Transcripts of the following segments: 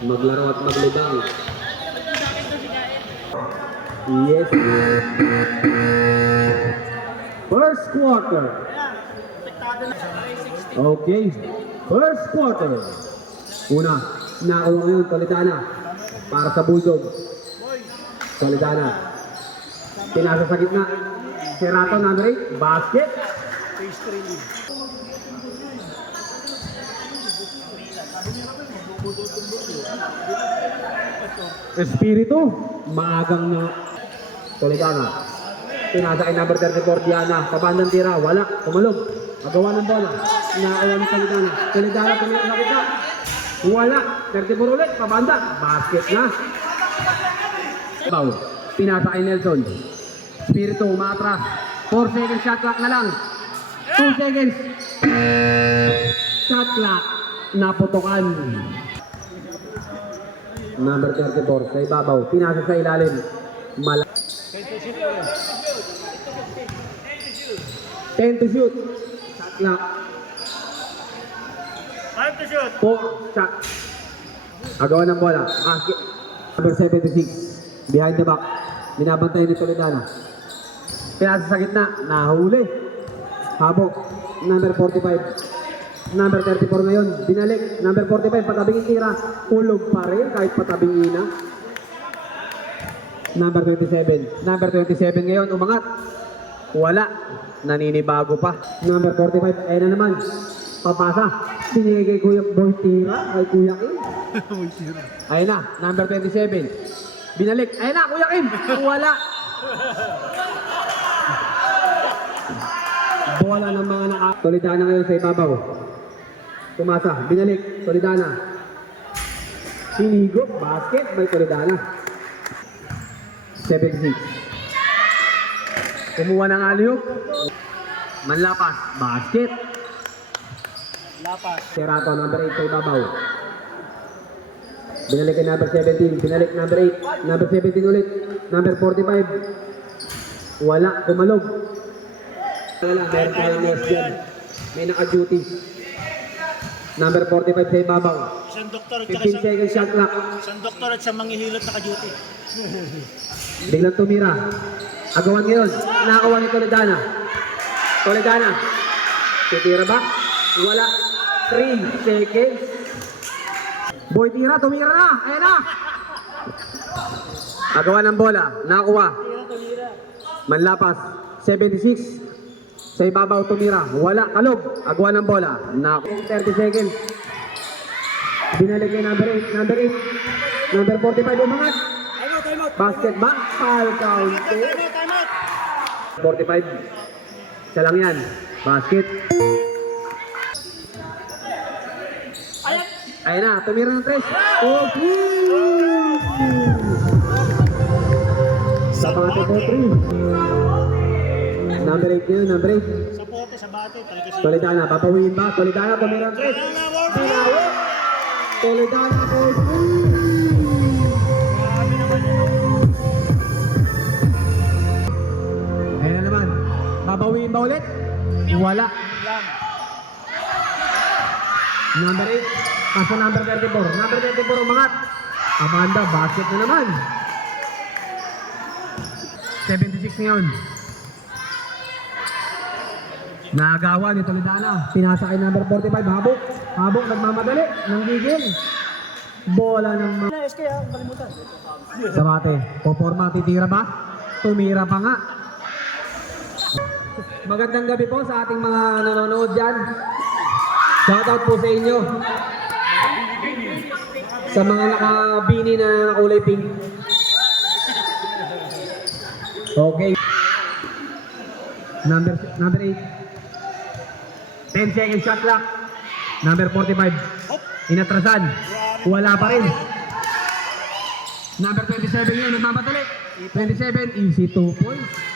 Maglaro at maglibang. Yes. First quarter. Okay. First quarter. Una. Nakuha ngayon. Tolitana. Para sa Bulldog. Tolitana. Pinasa sa gitna. Serato number 8. Basket. Espiritu. Maagang na. Tolitana. Pinasa kay number 34. Diana. Pabandang tira. Wala. Tumalog. Magawa ng bola. Naawa ni Tolitana. Tolitana. Tumira sa kita. Wala. 34 ulit. Pabanda. Basket na. Foul. Pinasa kay Nelson. Espiritu. Umatras. 4 seconds shot clock na lang. 2 seconds. Shot clock. Naputokan. Number 34. Sa ibabaw. Pinasa sa ilalim. 10 to shoot. Shot clock. 5 to shoot. 4 shot. Agawan ng bola. Basket. Number 76. Behind the back. Binabantay ni Tolitana. Pinasa sa gitna. Nahuli. Habok. Number 45. Number 34 ngayon. Binalik. Number 45. Patabing tira. Ulog pa rin kahit patabing ina. Number 27. Number 27 ngayon. Umangat. Wala. Naninibago pa. Number 45. Ayan na naman. Papasa. Sinigay kay Kuya Boy tira. Kay Kuya Kim. Ayan na. Number 27. Binalik. Ayan na. Kuya Kim. Wala. Bola ng mga Tolitana ngayon sa ibabaw. Tumasa. Binalik. Tolitana. Sinigop. Basket by Tolitana. 76. Kumuha ng alley-oop. Manlapas. Basket. Lapas. Serato, number 8 sa ibabaw. Binalik kay number 17. Binalik number 8. Number 17 ulit. Number 45. Wala. Kumalog. Wala. Meron tayo nurse dyan. May naka-duty. Number 45 sa ibabaw. Isang doktor at 15 seconds shot clock. isang doktor at isang manghihilot naka-duty. Biglang tumira. Agawan ngayon. Nakakuha ni Toledana. Toledana. Titira ba? Wala. 3 seconds. Boy tira. Tumira na. Ayan na. Agawan ng bola. Nakakuha. Manlapas. 76. Sa ibabaw tumira. Wala. Kalog. Agawan ng bola. Nakakuha. 30 seconds. Binalik kay number 8. Number 8. Number 45. Umangat. Basket ba? Foul count. Time out. 45. Isa lang yan. Basket. Ayan na. Tumira ng 3. Okay. Sa pangate po 3. Number 8 yun. Number 8. Sa pote, sa bato. Toledana. Papawiin ba? Toledana. Tumira ng 3. Binawi. Toledana po 3. Ayan na naman. Babawiin ba ulit? Wala. Number 8. Kaso number 34. Number 34 umangat. Amanda, basket na naman. 76 ngayon. Naagawa ni Toledana. Pinasa kay number 45. Habok. Habok, nagmamadali. Nanggigil. Bola ng mga... SK ha, kalimutan. Sabate, poporma, titira ba? Tumira pa nga. Magandang gabi po sa ating mga nanonood dyan. Shoutout po sa inyo. Sa mga nakabini na kulay pink. Okay. Number 8. 10 seconds shot clock. Number 45. Inatrasan. Wala pa rin. Number 27 yun, nagmamadali. 27, easy 2 points.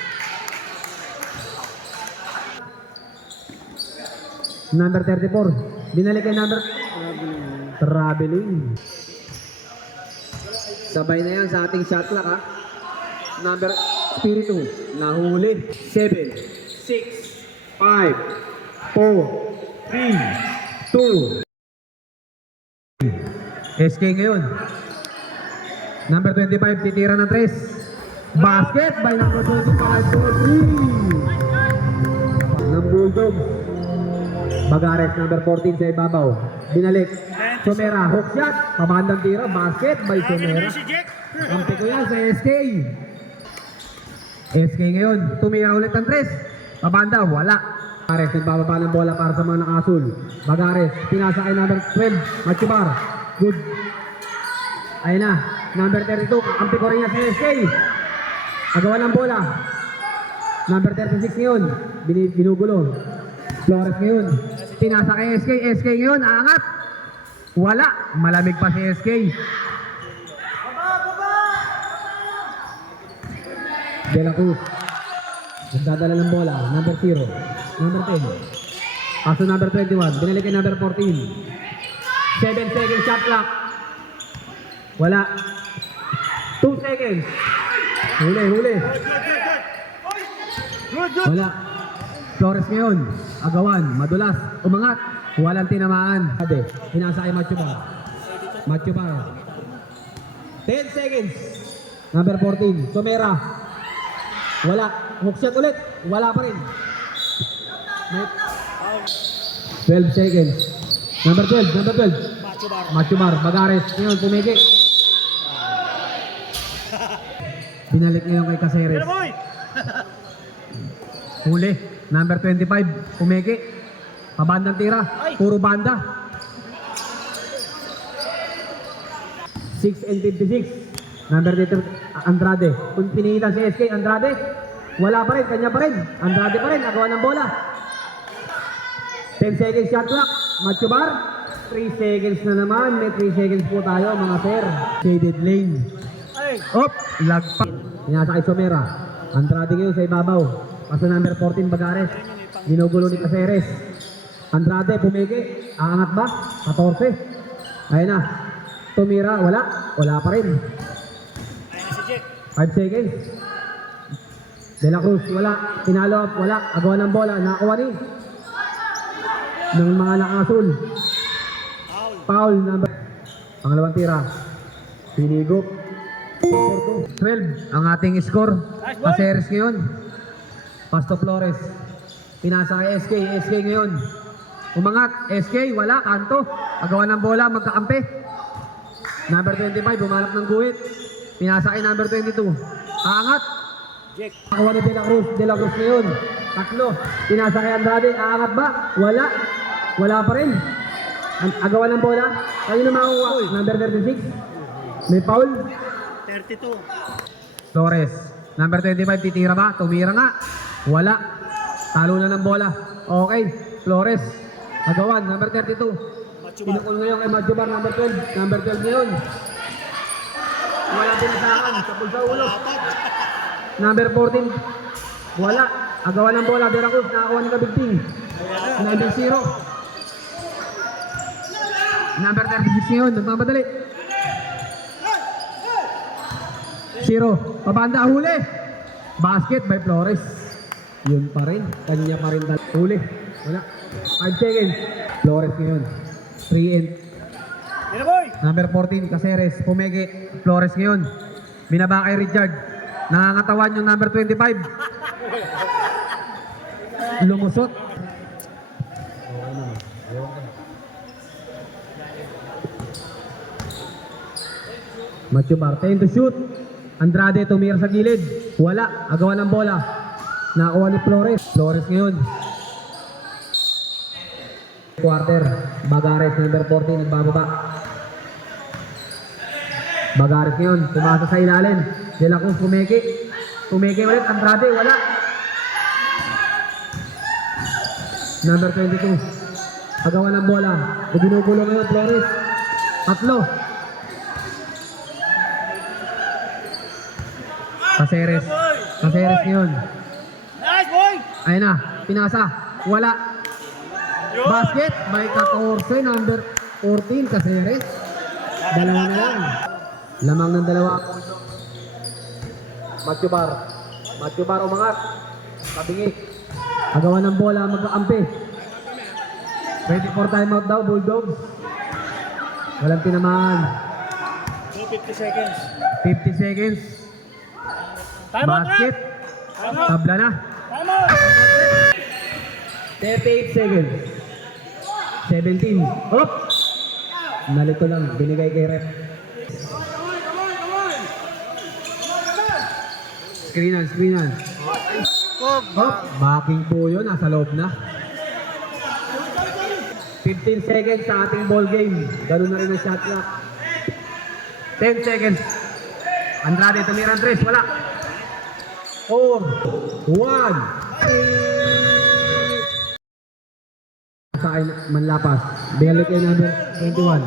Number 34. Binalik kay number... Traveling. Sabay na yan sa ating shot clock ha. Number... Espiritu. Nahuli. 7, 6, 5, 4, 3, 2, SK ngayon. Number 25, titira ng 3. Basket by number 25, 43. Ng Bulldogs. Bagares, number 14 sa ibabaw. Binalik. Somera, hook shot. Pabandang tira, basket by Somera. Si Jack. Kampi ko yan sa SK. SK ngayon, tumira ulit ng 3. Pabanda, wala. Bagares, nagbababa ng bola para sa mga nakasul. Bagares, pinasa kay number 12, Machubar. Good. Ayun na, number 32, kampi ko rin yan sa SK. Agawa ng bola. Number 36 ngayon, binugulo. Flores ngayon, pinasa kay SK. SK ngayon, aangat. Wala, malamig pa si SK. De La Cruz. Nagdadala ng bola. Number 0. Number 10. Paso number 21. Binalik kay number 14. 7 seconds shot clock. Wala. 2 seconds. Huli. Wala. Flores ngayon. Agawan. Madulas. Umangat. Walang tinamaan. Hinasa kay Machubar. 10 seconds. Number 14. Somera. Wala. Hook shot ulit. Wala pa rin. 12 seconds. Number 12. Machubar. Bagares. Ngayon, pumigi. Binalik ngayon kay Caceres. Huli. Number 25. Pumigi. Pabandang tira. Puro banda. 6 and 56. Number 8. Andrade. Kung pinihita si SK, Andrade. Wala pa rin. Kanya pa rin. Andrade pa rin. Nagawa ng bola. 10 seconds shot clock. Machubar. 3 seconds na naman. May 3 seconds po tayo mga sir. Shaded lane. Op! Lagpak. Pinasa kay Somera. Andrade ngayon sa ibabaw. Paso number 14 Bagares. Ginugulo ni Caceres. Andrade pumigi. Aangat ba? 14. Ayun na. Tumira. Wala pa rin. 5 seconds. De La Cruz, wala. Pinalo up, wala. Agawa ng bola, nakakuha ni ng mga nakasul. Foul number. Pangalawang tira. Pinigop. 12 ang ating score. Caceres ngayon. Pasto Flores. Pinasa kay SK. SK ngayon. Umangat. SK, wala. Kanto. Agawa ng bola, magkakampi. Number 25, bumalak ng guhit. Pinasa kay number 22. Aangat. Nakakuha ni De La Cruz. De La Cruz ngayon. 3. Pinasa kay Andrade. Aangat ba? Wala pa rin. Agawa ng bola. Kayo na makuha. Number 36. May foul. 32. Flores. Number 25. Titira ba? Tumira nga. Wala. Talo na ng bola. Okay. Flores. Agawan. Number 32. Pinukul ngayon kay Machubar. Number 12. Number 12 ngayon. Wala pinasakan sa pulsa ulo. Number 14. Wala. Agawa ng bola. De La Cruz. Nakakuha ni Kabigting. Number 0. Number 36 ngayon. Nagmamadali. 0. Pabanda. Huli. Basket by Flores. Yun pa rin. Kanya pa rin. Huli. Wala. 5 seconds. Flores ngayon. 3 and number 14, Caceres, pumegi. Flores ngayon. Binaba kay Richard. Nangangatawan yung number 25. Lumusot. Machubar, 10 to shoot. Andrade tumira sa gilid. Wala. Agawa ng bola. Nakakuha ni Flores. Flores ngayon. Quarter. Bagares, number 14, nagbababa. Bagares ngayon, pumasa sa ilalim. De La Cruz, pumeki. Pumeki ulit, Andrade, wala. Number 22. Agawa ng bola. Binugulo ngayon, Flores. 3. Caceres. Caceres ngayon. Nice boy! Ayun na, pinasa. Wala. Basket by 14, number 14, Caceres. Dalawa na lang. Lamang ng dalawa. Machubar umangat. Kabingi. Agawa ng bola, magkakampi. 24 timeout daw, Bulldogs. Walang tinamaan. 50 seconds. 50 seconds. Time out, Basket. Time out. Tabla na. Time out. 38 seconds. 17. Hop! Nalito lang. Binigay kay rep. Screenan, screenan. Hop! Backing po yun. Nasa loob na. 15 seconds sa ating ball game. Ganun na rin ang shot clock. 10 seconds. Andrade, tumirang 3. Wala. 4, 1. Sa akin, manlapas. Binalik kay number 21.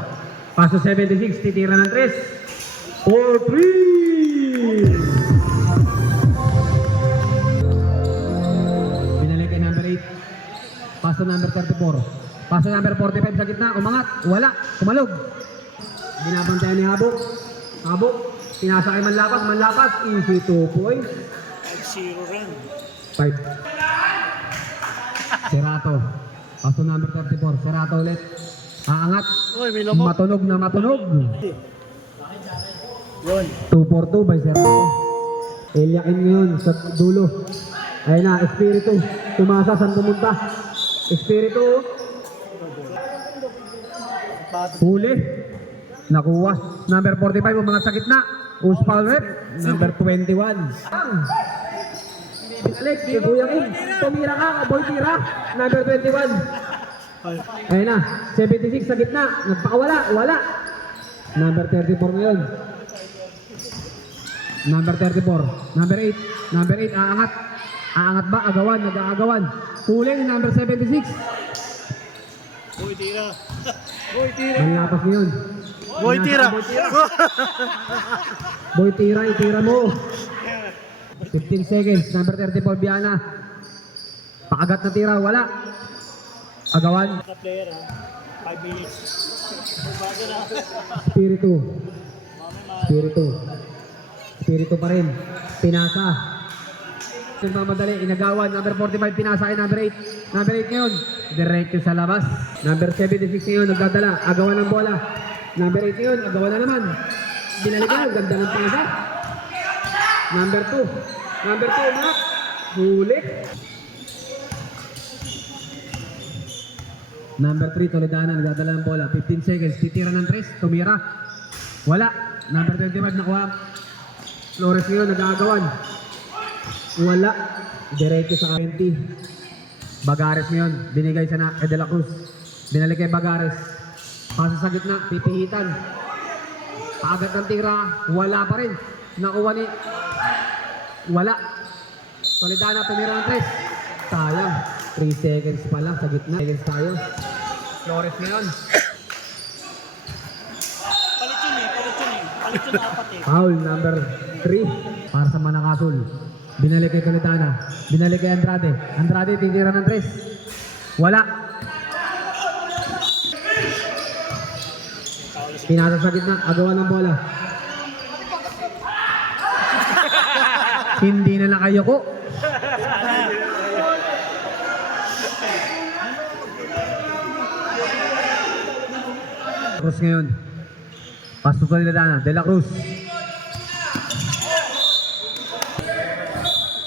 Paso 76, titira ng 3. 4-3. Binalik kay number 8. Paso number 34. Paso number 45 sa gitna. Umangat. Wala. Kumalog. Binabantayan ni Habok. Habok. Pinasa kay Manlapas. Manlapas. Easy 2 points. 5-0 run. 5. Serato. Paso number 34. Serato ulit. Aangat. Uy, may lamok. Matunog na matunog. Yun. 2-4-2 by Serato. Eliakin ngayon sa dulo. Ayun na. Espiritu. Tumasa. Saan pumunta? Espiritu. Huli. Nakuha. Number 45. Umangat sa gitna. Uspaul rep. Number 21. Binalik. Si Kuya Kim. Tumira ka. Boy tira. Number 21. Ayun na. 76 sa gitna. Nagpakawala. Wala. Number 34 ngayon. Number 34. Number 8. Number 8. Aangat. Aangat ba? Agawan. Nag-aagawan. Huli ni number 76. Boy, tira. Boy, tira. Manlapas ngayon. Boy, tira. Boy tira. Itira mo. 15 seconds. Number 34. Biana. Pakagat na tira. Wala. Agawan. Sa player, 5 minutes. Bago na. Spiritu. Spiritu. Spiritu pa rin. Pinasa. Mamadali. Inagawan. Number 45. Pinasa kay number 8. Number 8 ngayon. Diretso sa labas. Number 76 ngayon. Nagdadala. Agawan ng bola. Number 8 ngayon. Agawan na naman. Binalikan. Ganda ng pinasa. Number 2. Number 2. Umak. Huli. Number 3. Toledana. Nagdadala ng bola. 15 seconds. Titira ng 3. Tumira. Wala. Number 25. Nakuha. Flores ngayon. Nag-aagawan. Wala. Diretso sa 20. Bagares ngayon. Binigay sa De La Cruz. Binalik kay Bagares. Pasa sa gitna. Pipihitan. Paagat ng tira. Wala pa rin. Nakuha ni... Wala. Toledana tumira ng 3. Sayang. 3 seconds pa lang sa gitna. Seconds tayo. Flores ngayon. Palit yun eh. Palit yun eh. Palit yun apat eh. Foul number 3 para sa Manakasul. Binalik kay Toledana. Binalik kay Andrade. Andrade titira ng 3. Wala. Pinasa sa gitna. Agawan ng bola. Hindi na nakayoko. Cruz ngayon. Pasok sa Toledana. De La Cruz.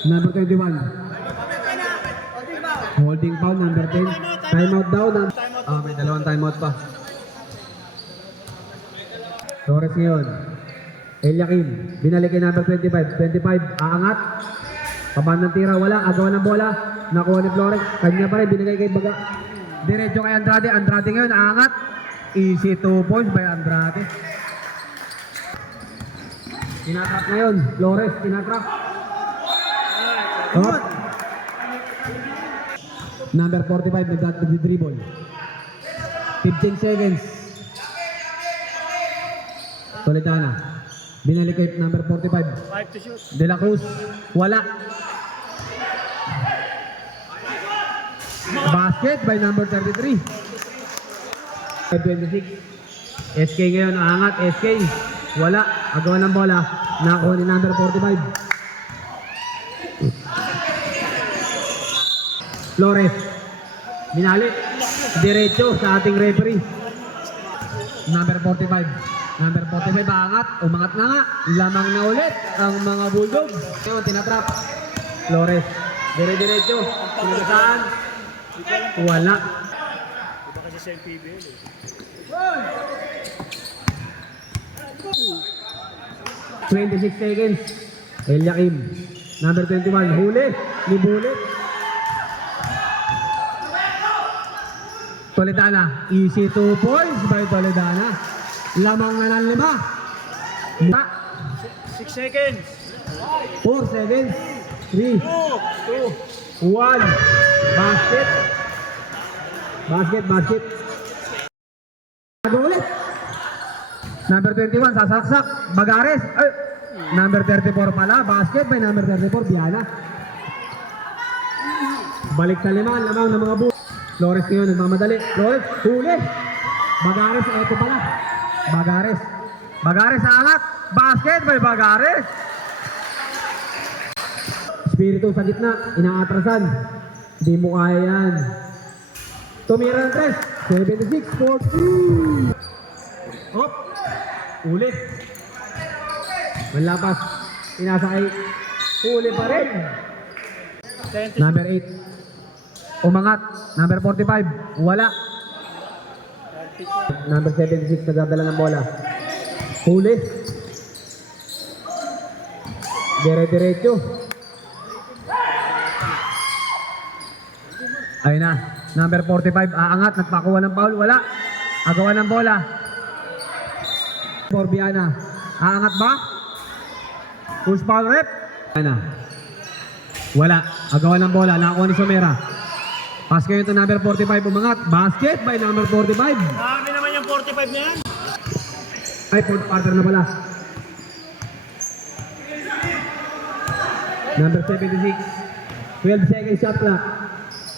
Number 21. Holding foul. Number 10. Timeout daw. May dalawang timeout pa. Torres ngayon. Eliakim. Binalik kay number 25. 25. Aangat. Paban ng tira. Wala. Agawan ng bola. Nakuha ni Flores. Kanya pa rin. Binigay kay Baga. Diretso kay Andrade. Andrade ngayon. Aangat. Easy 2 points by Andrade. Tinatrap ngayon. Flores. Tinatrap. Oh. Number 45 nag-dribble. 15 seconds. Toledana. Binalik kay number 45. 5 to shoot. De La Cruz. Wala. Basket by number 33. 26. SK ngayon. Aangat. SK. Wala. Agawan ng bola. Nakuha ni number 45. Flores. Binalik. Diretso sa ating referee. Number 45. Number 45 aangat. Umangat na nga. Lamang na ulit ang mga Bulldogs. Ngayon, tinatrap. Flores. Dire-diretso. Sinagasaan. Wala. Iba kasi sa MPBL eh. 26 seconds. Eliakim. Number 21. Huli. Libulit. Toledana. Easy 2 points by Toledana. Lamang na ng 5. 6 seconds. 4 seconds. 3, 2. 1. Basket. Basket. Bago ulit. Number 21, sasaksak. Bagares. Ay. Number 34 pala. Basket by number 34, Biana. Balik sa 5. Lamang ng mga buo. Flores ngayon, nagmamadali. Flores, huli. Bagares, eto pala. Bagares aangat. Basket by Bagares. Espiritu sa gitna. Inaatrasan. Di mo kaya yan. Tumira ng 3. 76-40. Hop. Uli. Manlapas. Inasakay. Uli pa rin. Number 8. Umangat. Number 45. Wala. Number 76 nagdadala ng bola. Huli. Dire-diretso. Ayun na. Number 45. Aangat. Nagpakuha ng foul. Wala. Agawan ng bola. Corbiana. Aangat ba? Push foul rep. Ayun na. Wala. Agawan ng bola. Nakakuha ni Somera. Pass kayo ito number 45. Umangat. Basket by number 45. Dami naman yung 45 na yan. Ay, fourth quarter na pala. Number 76. 12 seconds shot clock.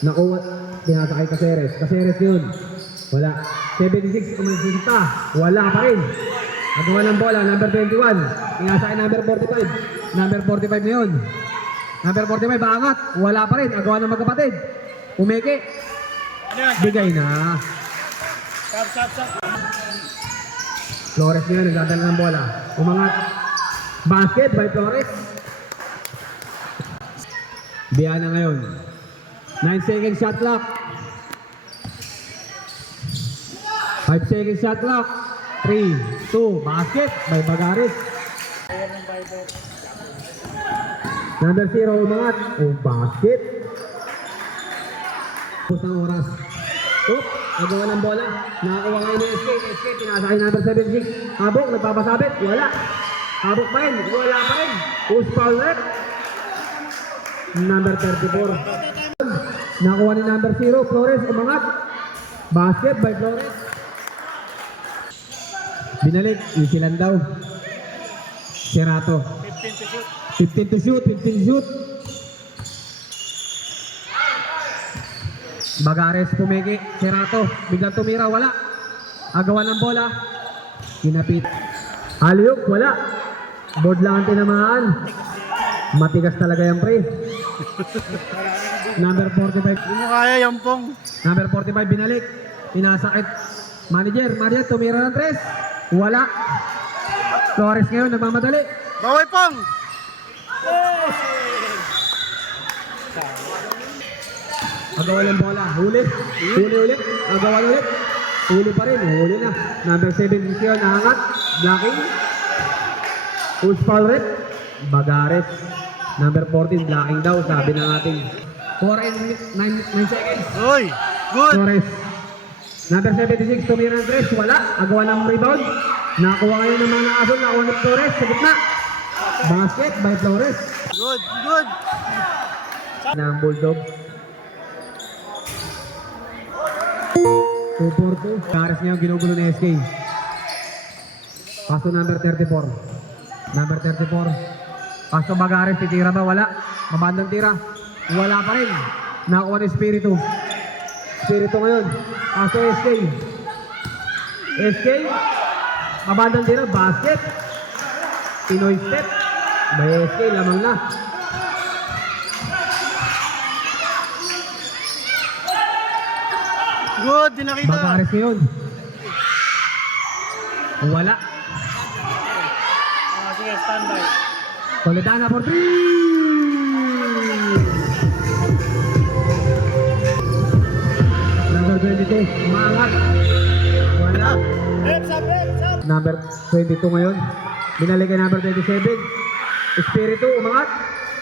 Nakuha. Tinasakay Caceres. Caceres yun. Wala. 76. Kumasinta. Wala pa rin. Agawa ng bola. Number 21. Tinasakay number 45. Number 45 na yun. Number 45. Baangat. Wala pa rin. Agawa ng magkapatid. Umeke. Ano yan? Bigay na. Sap. Flores ngayon, nagdadala ng bola. Umangat. Basket by Flores. Biana ngayon. 9 seconds shot clock. 5 seconds shot clock. 3, 2, basket by Bagares. Number 0, umangat. Basket. Tapos ng oras. Oop, nagawa ng bola. Nakakuha ngayon ng SK, pinasakay number 76. Habok, nagpapasabit. Wala. Habok pa rin. Wala pa rin. Push foul rep. Number 34. Nakuha ni number 0. Flores, umangat. Basket by Flores. Binalik. Easy lang daw. Serato. 15 to shoot. Bagares pumiki, Serato, biglang tumira, wala. Agawan ng bola. Kinapit. Aliuk, wala. Board lang ang tinamaan. Matigas talaga yan, pre. Number 45. Hindi mo kaya yung pong. Number 45 binalik. Pinasakit. Maria tumira ng 3. Wala. Flores ngayon nagmamadali. Baway pong. Agawa ng bola. Huli ulit. Agawa ulit. Huli pa rin. Huli na. Number 7 yun. Nahangat. Blocking. Push foul rep. Bagares. Number 14. Blocking daw. Sabi ng ating 4 and 9 seconds. Uy, good. Flores. Number 76. Tumira ng 3. Wala. Agawa ng rebound. Nakuha ngayon ng mga aso. Nakuha ng Flores. Sa gitna. Basket by Flores. Good. Ng Bulldogs. 2-4-2. Bagares niya yung ginugulo ng SK. Paso number 34. Number 34. Paso Bagares. Titira ba? Wala. Mabandang tira. Wala pa rin. Nakuha ni Espiritu. Espiritu ngayon. Paso SK. Mabandang tira. Basket. Pinoy step. By SK. Lamang na. Good, di nakita. Bagares ngayon. Wala. Sige, standby. Toledana for 3! Number 22, umaangat. Wala. Reps up, reps up. Number 22 ngayon. Binalik kay number 27. Espiritu, umangat.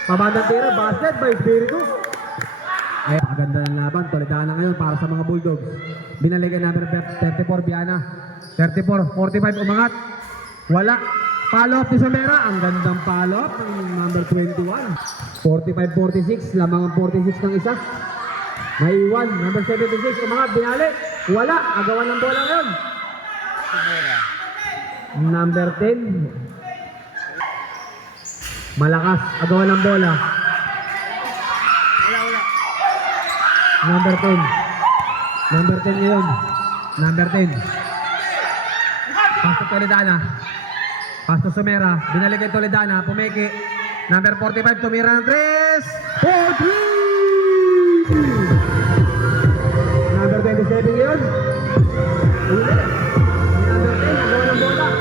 Pabandang tira, basket by Espiritu. Ay, maganda ng laban. Toledana ngayon para sa mga Bulldogs. Binalik kay number 34, Biana. 34, 45, umangat. Wala. Follow up ni Somera. Ang gandang follow up ng number 21. 45-46. Lamang ang 46 ng isa. Naiwan. Number 76. Umangat. Binalik. Wala. Agawan ng bola ngayon. Number 10. Malakas. Agawan ng bola. Wala. Number 10. Number 10 ngayon. Number 10. Pastor Toledana. Pastor Somera. Binalik kay Toledana. Pumiki. Number 45. Tumira ng 3. 4-3! Number 27 ngayon. Uli. Number 10. Agawan ng bola.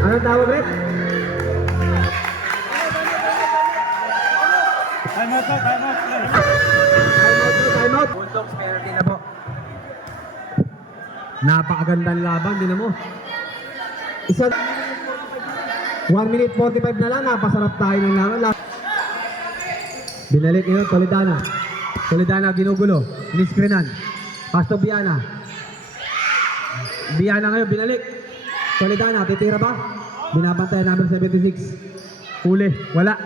Anong tawag, Rick? Time out, time out. Time out. Bulldogs penalty na po. Napakagandang laban, din mo. Isa 1 minute 45 na lang, napasarap tayo ng laban. Binalik ngayon, Toledana. Toledana ginugulo, iniskrinan. Pasto Biana. Biana ngayon, binalik. Toledana, titira ba? Binabantay number 76. Huli, wala.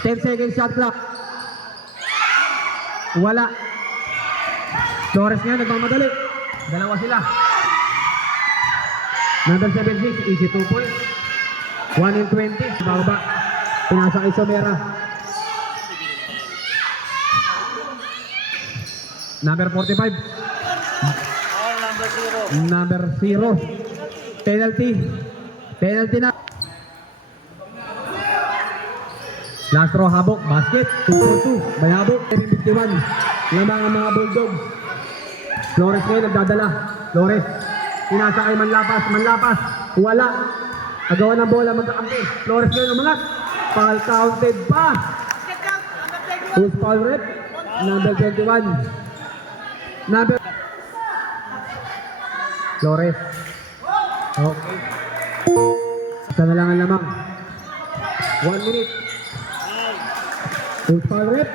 10 seconds shot clock. Wala. Flores ngayon, nagmamadali. Dalawa sila. Number 76, easy 2 points. 1 in 20. Bababa. Pinasa kay Somera. Number 45. All number 0. Number 0. Penalty. Penalty na. Last throw, habok. Basket. 2-2. May habok. 51. Lamang ang mga Bulldogs. Flores ngayon nagdadala. Flores. Pinasa kay Manlapas. Manlapas. Wala. Agawan ng bola. Magkakampi. Flores ngayon umangat. Foul counted pa. Who's foul rep? Number 21. Number Flores. Okay. Isa na lang ang lamang. 1 minute. Who's foul rep?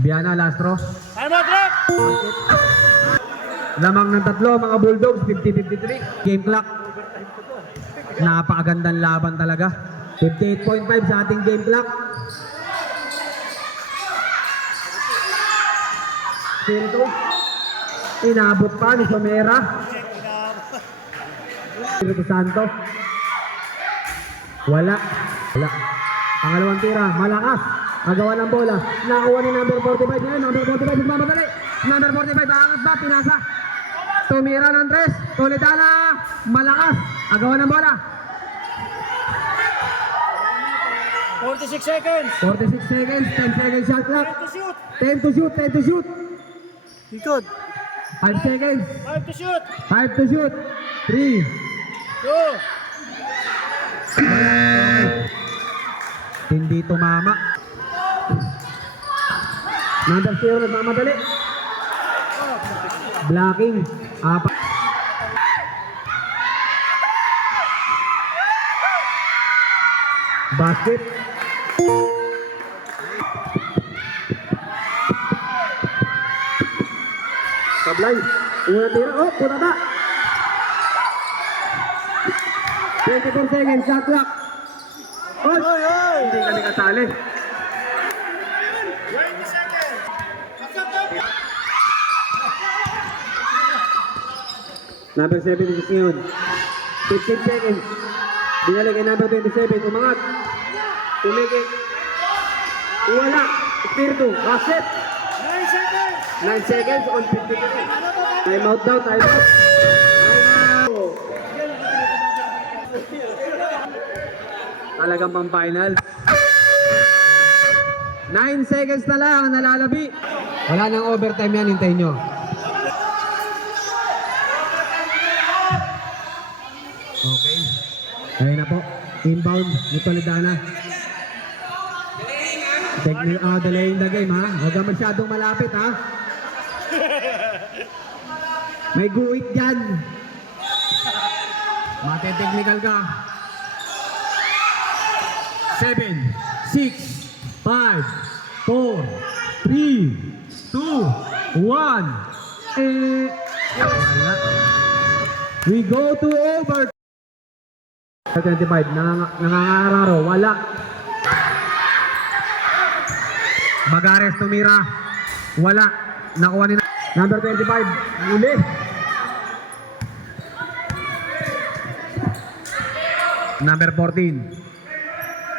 Biana Lastro. Time out, rep. Lamang ng tatlo, mga Bulldogs, 50-53. Game clock. Napakagandang laban talaga. 58.5 sa ating game clock. Sino? Inabot pa ni Somera. Sino Santo? Wala. Wala. Pangalawang tira, malakas. Agawa ng bola. Nakuha ni number 45 ngayon. Number 45, nagmamadali. Number 45, aangat ba? Pinasa. Tumira ng 3. Toledana. Malakas. Agawa ng bola. 46 seconds. 46 seconds. 10 seconds shot clock. To shoot. 10 to shoot. 10 to shoot. Likod. 5 seconds. 5 to shoot. 5 to shoot. 3. 2. Hindi tumama. Number 0 nagmamadali. Blocking. Apat. Basket. Sablay. Una tira. Oh, puna ba? 24 seconds. Shot clock. Oh, hindi kami kasali. Number 76 ngayon. 15 seconds. Binalik kay number 27. Umangat. Tumigil. Wala. Espiritu. Basket. 9 seconds. 9 seconds on 53. Time out daw. Time out. Talagang pang final. 9 seconds na lang. Nalalabi. Wala nang overtime yan. Hintayin nyo. Okay. Ayun na po. Inbound ni Toledana. Delaying the game, ha? Huwag ka masyadong malapit, ha? May guhit dyan. Mate-technical ka. 7, 6, 5, 4, 3, 2, 1. Wala. We go to over. 25. Nangangararo. Wala. Bagares tumira. Wala. Nakuha ni number 25. Uli. Number 14.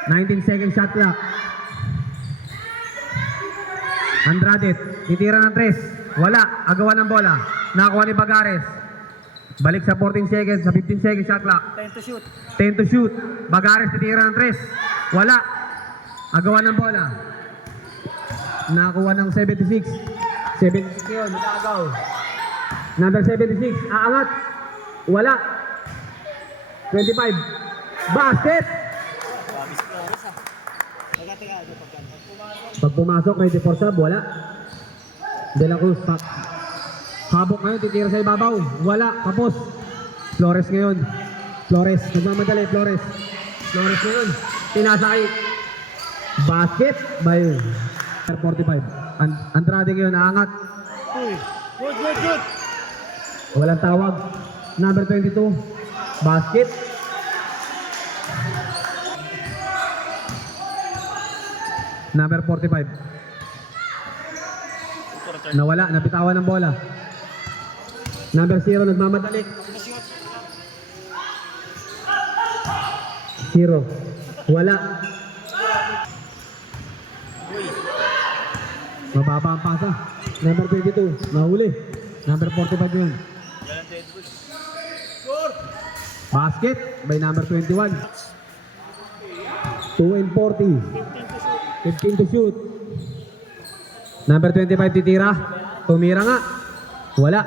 19 second shot clock. Andrade. Titira ng 3. Wala. Agawan ng bola. Nakuha ni Bagares. Balik sa 14 seconds. Sa 15 second shot clock. 10 to shoot. 10 to shoot. Bagares titira ng 3. Wala. Agawan ng bola. Nakakuha ng 76. 76 yun. Nakagaw. Number 76. Aangat. Wala. 25. Basket. Pag pumasok, 24 sub. Wala. De La Cruz. Habok ngayon. Titira sa ibabaw. Wala. Kapos. Flores ngayon. Flores. Nagmamadali. Flores. Flores ngayon. Tinasakay. Basket. By 45. Andrade ngayon. Aangat. Good. Walang tawag. Number 22. Basket. Number 45. Nawala. Napitawan ng bola. Number 0. Nagmamadali. 0. Wala. Mababa ang pasa. Number 22. Nahuli. Number 45 yun. Basket by number 21. 2 and 40. 15 to shoot. Number 25 titira. Tumira nga. Wala.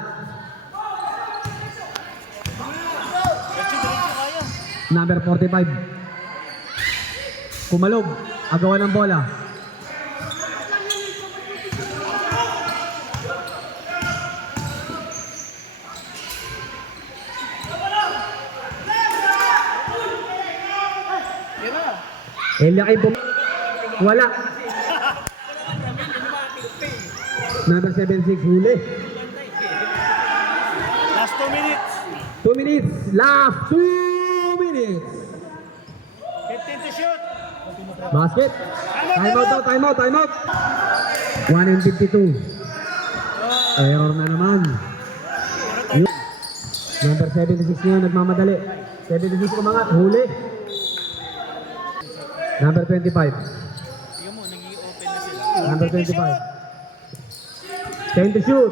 Number 45. Kumalog. Agawan ng bola. Elia kay wala. Number 76 huli. Last 2 minutes. 2 minutes. Last 2 minutes. 15 to shoot. Basket. Time out. 1 and 52. Error na naman. Number 76 niya nagmamadali. 76 kumangat. Huli. Number 25. Tingnan mo, nag-i-open na sila. Number 25. 10 to shoot.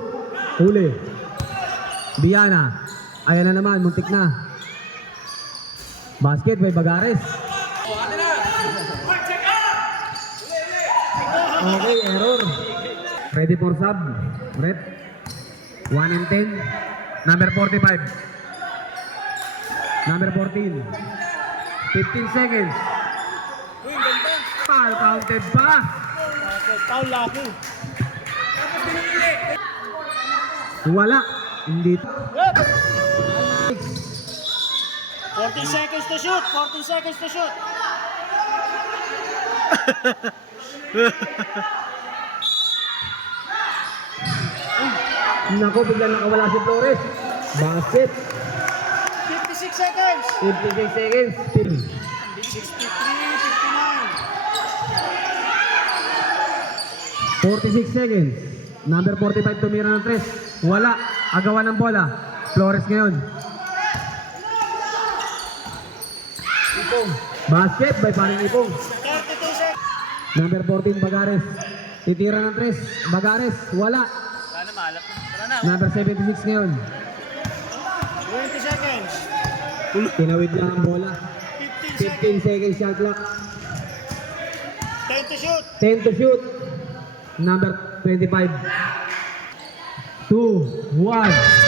Huli. Biana. Ayan na naman. Muntik na. Basket by Bagares. Okay, error. Ready for sub. Red. 1 and 10. Number 45. Number 14. 15 seconds. Uy, ganda. Foul counted pa. Foul laki. Wala. Hindi. 40 seconds to shoot. 40 seconds to shoot. Nako, bigla nakawala si Flores. Basket. 56 seconds. 56 seconds. 63, 59. 46 seconds. Number 45 tumira ng 3. Wala. Agawan ng bola. Flores ngayon. Basket by Paring Ipong. 32 seconds. Number 14 Bagares. Titira ng 3. Bagares. Wala. Sana malap na. Tara na. Number 76 ngayon. 20 seconds. Tinawid lang ang bola. 15 seconds. 15 seconds shot clock. 10 to shoot. 10 to shoot. Number 25. 2, 1.